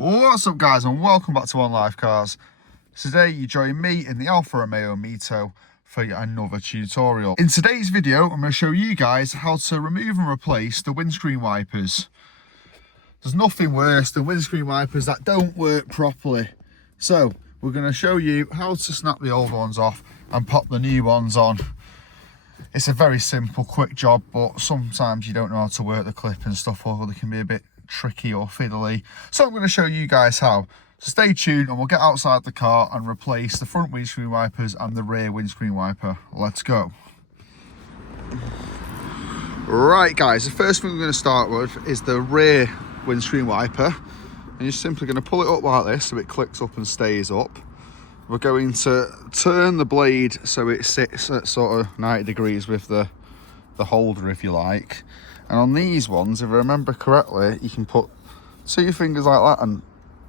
What's up guys, and welcome back to One Life Cars. Today you join me in the Alfa Romeo Mito for yet another tutorial. In today's video I'm going to show you guys how to remove and replace the windscreen wipers. There's nothing worse than windscreen wipers that don't work properly. So we're going to show you how to snap the old ones off and pop the new ones on. It's a very simple, quick job, but sometimes you don't know how to work the clip and stuff, or they can be a bit tricky or fiddly. So I'm going to show you guys how. So stay tuned and we'll get outside the car and replace the front windscreen wipers and the rear windscreen wiper. Let's go. Right guys, the first thing we're going to start with is the rear windscreen wiper. And you're simply going to pull it up like this so it clicks up and stays up. We're going to turn the blade so it sits at sort of 90 degrees with the holder, if you like. And on these ones, if I remember correctly, you can put two fingers like that and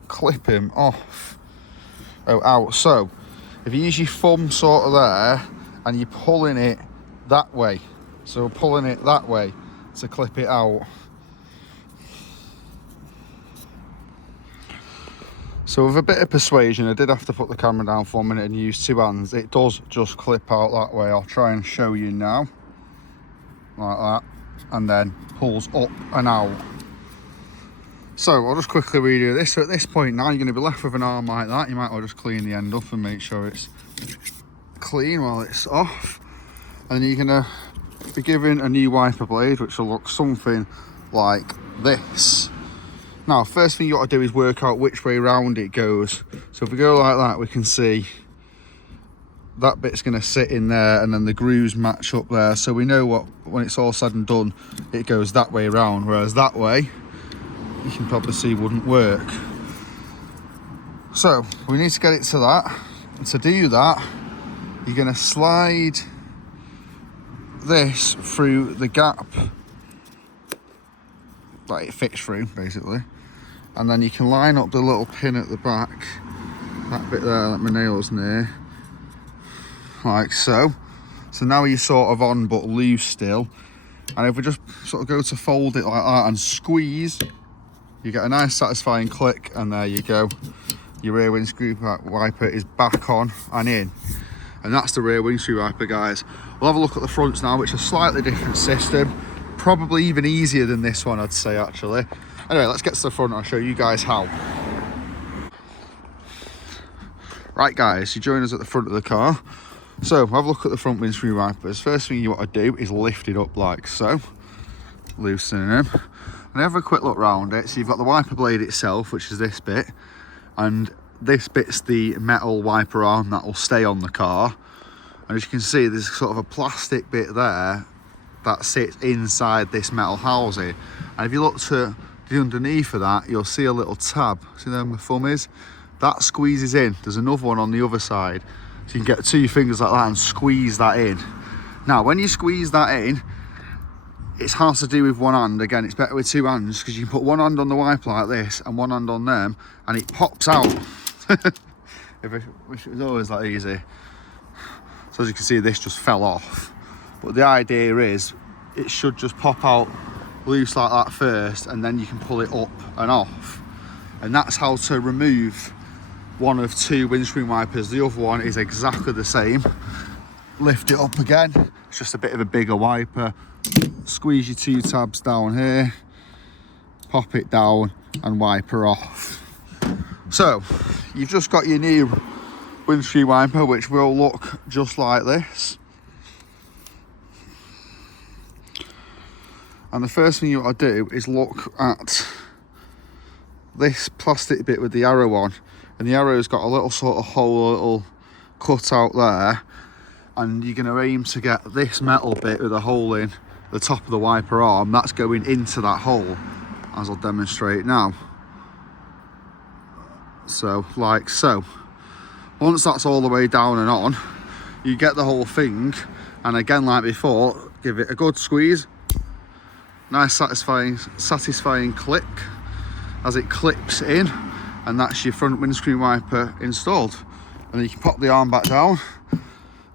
clip him off. Out. So if you use your thumb sort of there and you're pulling it that way, so pulling it that way to clip it out. So with a bit of persuasion, I did have to put the camera down for a minute and use two hands. It does just clip out that way. I'll try and show you now. Like that. And then pulls up and out. So I'll just quickly redo this. So at this point now, you're going to be left with an arm like that. You might well just clean the end up and make sure it's clean while it's off. And you're going to be given a new wiper blade, which will look something like this. Now, first thing you got to do is work out which way round it goes. So if we go like that, we can see that bit's going to sit in there and then the grooves match up there. So we know what, when it's all said and done, it goes that way round. Whereas that way, you can probably see wouldn't work. So we need to get it to that. And to do that, you're going to slide this through the gap that it fits through, basically. And then you can line up the little pin at the back, that bit there that my nail's near, like so. So now you're sort of on but loose still. And if we just sort of go to fold it like that and squeeze, you get a nice satisfying click, and there you go. Your rear windscreen wiper is back on and in. And that's the rear windscreen wiper, guys. We'll have a look at the fronts now, which is a slightly different system. Probably even easier than this one, I'd say, actually. Anyway, let's get to the front and I'll show you guys how. Right guys, you join us at the front of the car. So have a look at the front windscreen wipers. First thing you want to do is lift it up like so, loosening them, and have a quick look round it. So you've got the wiper blade itself, which is this bit, and this bit's the metal wiper arm that will stay on the car. And as you can see, there's sort of a plastic bit there that sits inside this metal housing. And if you look to the underneath of that, you'll see a little tab. See where my thumb is? That squeezes in. There's another one on the other side. So you can get two fingers like that and squeeze that in. Now, when you squeeze that in, it's hard to do with one hand. Again, it's better with two hands, because you can put one hand on the wiper like this and one hand on them, and it pops out. If I wish it was always that easy. So as you can see, this just fell off. But the idea is, it should just pop out loose like that first, and then you can pull it up and off. And that's how to remove one of two windscreen wipers. The other one is exactly the same. Lift it up again. It's just a bit of a bigger wiper. Squeeze your two tabs down here, pop it down and wiper off. So you've just got your new windscreen wiper, which will look just like this. And the first thing you want to do is look at this plastic bit with the arrow on. And the arrow's got a little sort of hole, a little cut out there. And you're going to aim to get this metal bit with a hole in the top of the wiper arm. That's going into that hole, as I'll demonstrate now. So, like so. Once that's all the way down and on, you get the whole thing. And again, like before, give it a good squeeze. Nice satisfying click as it clips in, and that's your front windscreen wiper installed. And then you can pop the arm back down,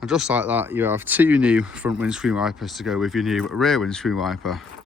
and just like that, you have two new front windscreen wipers to go with your new rear windscreen wiper.